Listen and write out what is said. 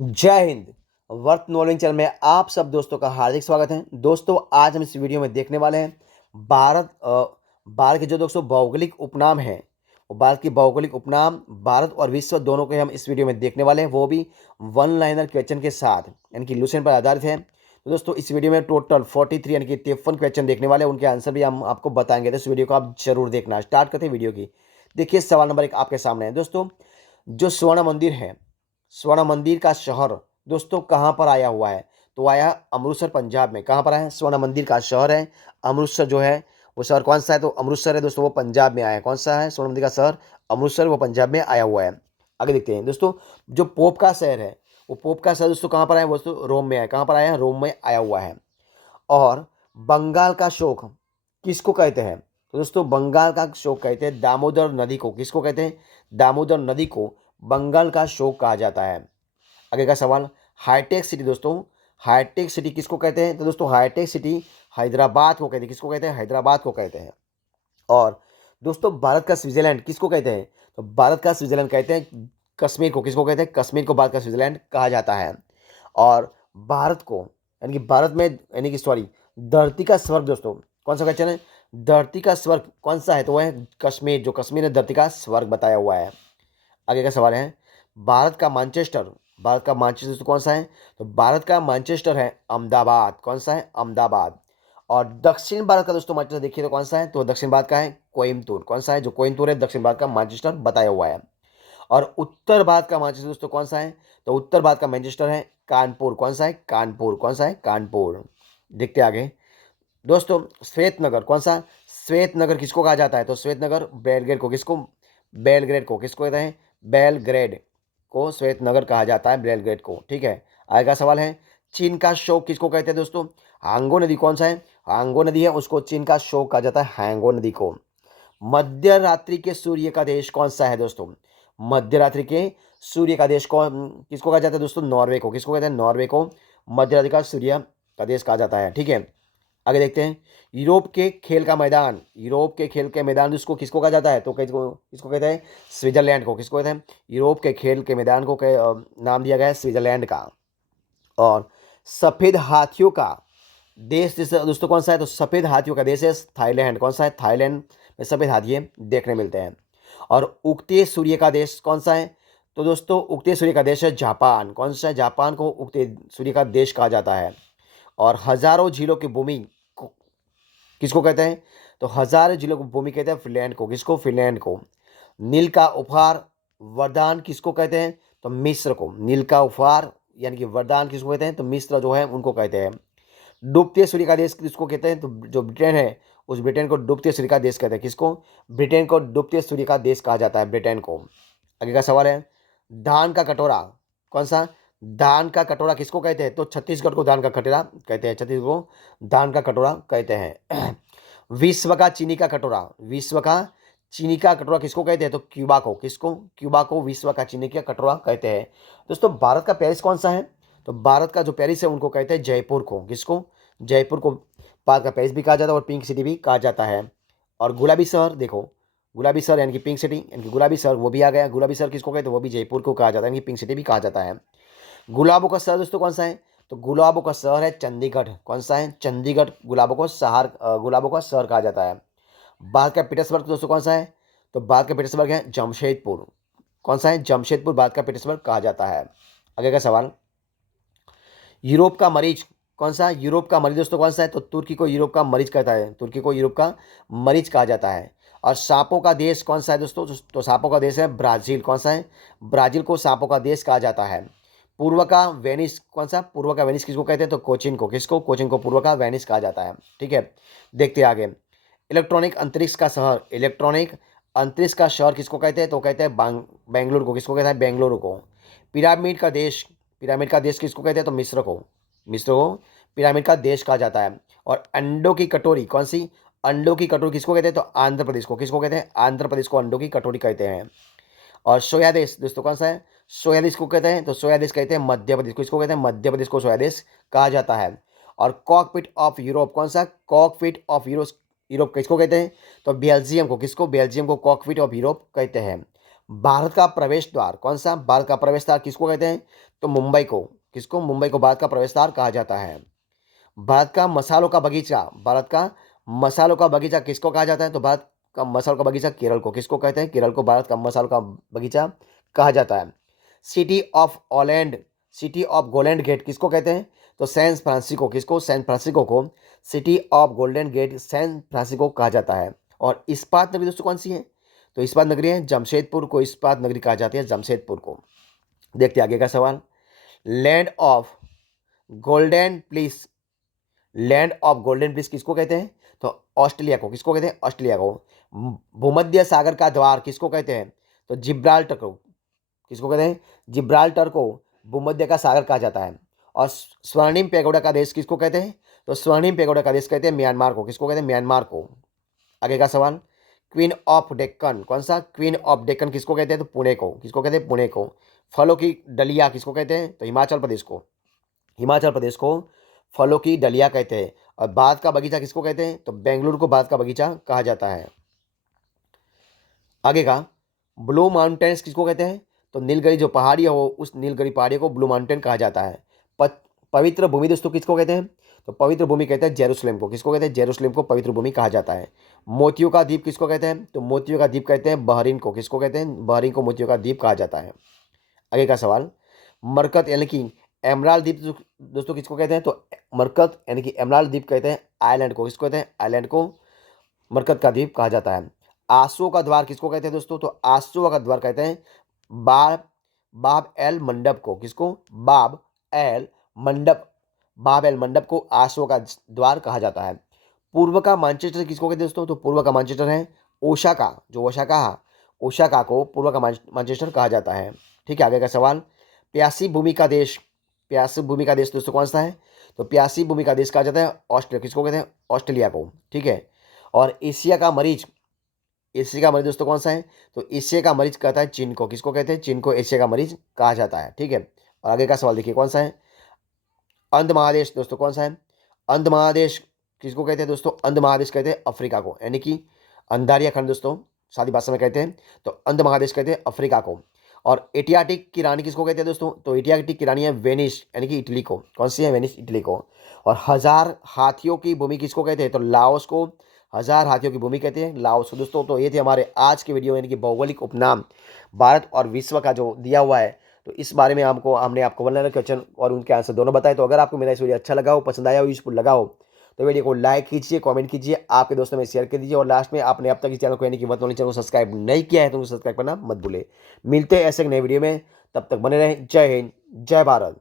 जय Hind. Worth knowledge channel में आप सब दोस्तों का हार्दिक स्वागत है। दोस्तों आज हम इस वीडियो में देखने वाले हैं भारत के जो दोस्तों भौगोलिक उपनाम हैं, वो भारत की भौगोलिक उपनाम भारत और विश्व दोनों के हम इस वीडियो में देखने वाले हैं, वो भी वन लाइनर क्वेश्चन के साथ, यानी कि लूसेंट पर आधारित है। तो दोस्तों इस वीडियो में टोटल 43 यानी कि 53 क्वेश्चन देखने वाले हैं, उनके आंसर भी हम आपको बताएंगे। तो इस वीडियो को आप जरूर देखना। स्टार्ट करते हैं वीडियो की। देखिए सवाल नंबर 1 आपके सामने है दोस्तों। जो स्वर्ण मंदिर है, स्वर्ण मंदिर का शहर दोस्तों कहाँ पर आया हुआ है? तो आया अमृतसर पंजाब में। कहाँ पर है? स्वर्ण मंदिर का शहर है अमृतसर। जो है वो शहर कौन सा है? तो अमृतसर है दोस्तों, वो पंजाब में आया है। कौन सा है स्वर्ण मंदिर का शहर? अमृतसर, वो पंजाब में आया हुआ है। आगे देखते हैं दोस्तों। जो पोप का शहर है, वो पोप का शहर दोस्तों कहाँ पर आया? वो दोस्तों रोम में आया। कहाँ पर आया है? रोम में आया हुआ है। और बंगाल का शोक किसको कहते हैं? तो दोस्तों बंगाल का शोक कहते हैं दामोदर नदी को। किसको कहते हैं? दामोदर नदी को बंगाल का शोक कहा जाता है। आगे का सवाल, हाईटेक सिटी दोस्तों, हाईटेक सिटी किसको कहते हैं? तो दोस्तों हाईटेक सिटी हैदराबाद को कहते हैं। किसको कहते हैं? हैदराबाद को कहते हैं। और दोस्तों भारत का स्विट्जरलैंड किसको कहते हैं? तो भारत का स्विट्जरलैंड कहते हैं कश्मीर को। किसको कहते हैं? कश्मीर को भारत का स्विट्जरलैंड कहा जाता है। और भारत को, यानी कि भारत में, यानी कि सॉरी, धरती का स्वर्ग दोस्तों कौन सा क्वेश्चन है? धरती का स्वर्ग कौन सा है? तो वह है कश्मीर। जो कश्मीर है धरती का स्वर्ग बताया हुआ है। आगे का सवाल है, भारत का मैनचेस्टर, भारत का मैनचेस्टर तो कौन सा है? तो भारत का मैनचेस्टर है अहमदाबाद। कौन सा है? अहमदाबाद। और दक्षिण भारत का दोस्तों मैनचेस्टर देखिए तो कौन सा है? तो दक्षिण भारत का है कोयम्बतूर। कौन सा है? जो कोयम्बतूर है दक्षिण भारत का मैनचेस्टर बताया हुआ है। और उत्तर भारत का मैनचेस्टर दोस्तों कौन सा है? तो उत्तर भारत का मैनचेस्टर है कानपुर। कौन सा है? कानपुर। कौन सा है? कानपुर। देखते आगे दोस्तों। श्वेत नगर कौन सा? श्वेत नगर किसको कहा जाता है? तो श्वेत नगर बेलग्रेड को। किसको? बेलग्रेड को। किसको कहते हैं? बेलग्रेड को श्वेत नगर कहा जाता है, बेलग्रेड को। ठीक है। आगे का सवाल है, चीन का शोक किसको कहते हैं दोस्तों? हांगो नदी। कौन सा है? हांगो नदी है, उसको चीन का शोक कहा जाता है, हांगो नदी को। मध्य रात्रि के सूर्य का देश कौन सा है दोस्तों? मध्य रात्रि के सूर्य का देश कौन किसको कहा जाता है दोस्तों? नॉर्वे को। किसको कहते हैं? नॉर्वे को मध्य रात्रि का सूर्य का देश कहा जाता है। ठीक है। आगे देखते हैं, यूरोप के खेल का मैदान, यूरोप के खेल के मैदान जिसको किसको कहा जाता है? तो किसको किसको कहते हैं? स्विट्जरलैंड को। किसको कहते हैं? यूरोप के खेल के मैदान को नाम दिया गया है स्विट्जरलैंड का। और सफेद हाथियों का देश दोस्तों कौन सा है? तो सफेद हाथियों का देश है थाईलैंड। कौन सा है? थाईलैंड में सफेद हाथी देखने मिलते हैं। और उगते सूर्य का देश कौन सा है? तो दोस्तों उगते सूर्य का देश है जापान। कौन सा है? जापान को उगते सूर्य का देश कहा जाता है। और हजारों झीलों की भूमि किसको कहते हैं? तो हजार जिलों को भूमि कहते हैं फिनलैंड को। किसको? फिनलैंड को। नील का उपहार वरदान किसको कहते हैं? तो मिस्र को। नील का उपहार यानी कि वरदान किसको कहते हैं? तो मिस्र जो है उनको कहते हैं। डूबते सूर्य का देश किसको कहते हैं? तो जो ब्रिटेन है, उस ब्रिटेन को डूबते सूर्य का देश कहते हैं। किसको? ब्रिटेन को डूबते सूर्य का देश कहा जाता है, ब्रिटेन को। आगे का सवाल है, धान का कटोरा कौन सा? धान का कटोरा किसको कहते हैं? तो छत्तीसगढ़ को धान का कटोरा कहते हैं। छत्तीसगढ़ को धान का कटोरा कहते हैं। विश्व का चीनी का कटोरा, विश्व का चीनी का कटोरा किसको कहते हैं? तो क्यूबा को। किसको? क्यूबा को विश्व का चीनी का कटोरा कहते हैं। दोस्तों भारत का पेरिस कौन सा है? तो भारत का जो पेरिस है उनको कहते हैं जयपुर को। किसको? जयपुर को भारत का पेरिस भी कहा जाता है और पिंक सिटी भी कहा जाता है। और गुलाबी शहर देखो, गुलाबी शहर यानी कि पिंक सिटी, यानी कि गुलाबी शहर वो भी आ गया। गुलाबी शहर किसको कहते हैं? वो भी जयपुर को कहा जाता है, यानी कि पिंक सिटी भी कहा जाता है। गुलाबों का शहर दोस्तों कौन सा है? तो गुलाबों का शहर है चंडीगढ़। कौन सा है? चंडीगढ़ गुलाबों का शहर कहा जाता है। भारत का पीटर्सबर्ग दोस्तों कौन सा है? तो भारत का पीटर्सबर्ग है जमशेदपुर। कौन सा है? जमशेदपुर भारत का पीटर्सबर्ग कहा जाता है। आगे का सवाल, यूरोप का मरीज कौन सा? यूरोप का मरीज दोस्तों कौन सा है? तो तुर्की को यूरोप का मरीज कहता है, तुर्की को यूरोप का मरीज कहा जाता है। और सांपों का देश कौन सा है दोस्तों? तो सांपों का देश है ब्राजील। कौन सा है? ब्राजील को सांपों का देश कहा जाता है। पूर्व का वेनिस कौन सा? पूर्व का वेनिस किसको कहते हैं? तो कोचिन को। किसको? कोचिन को पूर्व का वेनिस कहा जाता है। ठीक है। देखते हैं आगे, इलेक्ट्रॉनिक अंतरिक्ष का शहर, इलेक्ट्रॉनिक अंतरिक्ष का शहर किसको कहते हैं? तो कहते हैं बेंगलुरु को। किसको कहता है? बेंगलुरु को। पिरामिड का देश, पिरामिड का देश किसको कहते हैं? तो मिस्र को। मिस्र को पिरामिड का देश कहा जाता है। और अंडों की कटोरी कौन सी? अंडों की कटोरी किसको कहते हैं? तो आंध्र प्रदेश को। किसको कहते हैं? आंध्र प्रदेश को अंडों की कटोरी कहते हैं। और सोया देश दोस्तों कौन सा है? सोया देश को कहते हैं? तो सोया देश कहते हैं मध्य प्रदेश को। इसको कहते हैं मध्य प्रदेश को सोया देश कहा जाता है। और कॉकपिट ऑफ यूरोप कौन सा? कॉकपिट ऑफ यूरोप, यूरोप किसको कहते हैं? तो बेल्जियम को। किसको? बेल्जियम को कॉकपिट ऑफ यूरोप कहते हैं। भारत का प्रवेश द्वार कौन सा? भारत का प्रवेश द्वार किसको कहते हैं? तो मुंबई को। किसको? मुंबई को भारत का प्रवेश द्वार कहा जाता है। भारत का मसालों का बगीचा, भारत का मसालों का बगीचा किसको कहा जाता है? तो भारत का मसालों का बगीचा केरल को। किसको कहते हैं? केरल को भारत का मसालों का बगीचा कहा जाता है। City of Oakland, city of Golden Gate किसको कहते हैं? तो सैन फ्रांसिस्को। किसको? सैन फ्रांसिस्को को city of Golden Gate San Francisco कहा जाता है। और इस्पात नगरी दोस्तों कौन सी है? तो इस्पात नगरी है जमशेदपुर को, इस्पात नगरी कहा जाती है जमशेदपुर को। देखते हैं आगे का सवाल। Land of golden please, land of golden please किसको कहते हैं? तो ऑस्ट्रेलिया को। किसको कहते हैं? ऑस्ट्रेलिया को। भूमध्य सागर का द्वार किसको कहते हैं? तो जिब्राल्टर को। किसको कहते हैं? जिब्राल्टर को भूमध्य का सागर कहा जाता है। और स्वर्णिम पैगोडा का देश किसको कहते हैं? तो स्वर्णिम पैगोडा का देश कहते हैं म्यांमार को। किसको कहते हैं? म्यांमार को। आगे का सवाल। क्वीन ऑफ डेक्कन कौन सा? क्वीन ऑफ डेक्कन किसको कहते हैं? तो पुणे को। किसको कहते हैं? पुणे को। फलों की डलिया किसको कहते हैं? तो हिमाचल प्रदेश को। हिमाचल प्रदेश को फलों की डलिया कहते हैं। और भारत का बगीचा किसको कहते हैं? तो बेंगलुरु को भारत का बगीचा कहा जाता है। आगे का ब्लू माउंटेन्स किसको कहते हैं? तो नीलगिरी जो पहाड़ी हो, उस नीलगिरी पहाड़ी को ब्लू माउंटेन कहा जाता है। पवित्र भूमि दोस्तों किसको कहते हैं? तो पवित्र भूमि कहते हैं जेरूसलेम को। किसको कहते हैं? जेरूसलेम को पवित्र भूमि कहा जाता है। मोतियों का द्वीप किसको कहते हैं? तो मोतियों का द्वीप कहते हैं बहरीन को। किसको कहते हैं? बहरीन को मोतियों का द्वीप कहा जाता है। आगे का सवाल। मरकत यानी कि एमराल्ड द्वीप दोस्तों किसको कहते हैं? तो मरकत यानी कि एमराल्ड द्वीप कहते हैं आइलैंड को। किसको कहते हैं? आइलैंड को मरकत का द्वीप कहा जाता है। आंसुओं का द्वार किसको कहते हैं दोस्तों? तो आंसुओं का द्वार कहते हैं बाब बाब एल मंडप को। किसको? बाब एल मंडप, बाब एल मंडप को आंसुओं का द्वार कहा जाता है। पूर्व का मानचेस्टर किसको कहते हैं दोस्तों? तो पूर्व का मानचेस्टर है ओसाका, जो ओसाका को पूर्व का मानचेस्टर कहा जाता है। ठीक है, आगे का सवाल। प्यासी भूमि का देश, प्यासी भूमि का देश दोस्तों कौन सा है? तो प्यासी भूमि का देश कहा जाता है ऑस्ट्रेलिया। किसको कहते हैं? ऑस्ट्रेलिया को। ठीक है। और एशिया का मरीज, एशिया का मरीज दोस्तों कौन सा है? तो एशिया का मरीज कहता है चीन को। किसको कहते हैं? चीन को एशिया का मरीज कहा जाता है। ठीक है। और आगे का सवाल देखिए कौन सा है? अंध महादेश दोस्तों कौन सा है? अंध महादेश किसको कहते हैं दोस्तों? अंध महादेश कहते हैं अफ्रीका को, यानी कि अंधारिया खंड दोस्तों सादी भाषा में कहते हैं। तो अंध महादेश कहते हैं अफ्रीका को। और एटियाटिक की रानी किसको कहते हैं दोस्तों? तो एटियाटिक की रानी है वेनिस, यानी कि इटली को। कौन सी है? वेनिस, इटली को। और हजार हाथियों की भूमि किसको कहते हैं? तो लाओस को हजार हाथियों की भूमि कहते हैं, लाओस को। दोस्तों तो ये थे हमारे आज के वीडियो, यानी कि भौगोलिक उपनाम भारत और विश्व का जो दिया हुआ है। तो इस बारे में हमने आपको 1 लाइनर क्वेश्चन और उनके आंसर दोनों बताए। तो अगर आपको मेरा इस वीडियो अच्छा लगा हो, पसंद आया हो, यूजफुल लगा हो, तो वीडियो को लाइक कीजिए, कमेंट कीजिए, आपके दोस्तों में शेयर कर दीजिए। और लास्ट में आपने अब तक इस चैनल को, यानी कि वर्त नॉलेज चैनल को सब्सक्राइब नहीं किया है तो सब्सक्राइब करना मत भूले। मिलते हैं ऐसे एक नए वीडियो में, तब तक बने रहें। जय हिंद, जय भारत।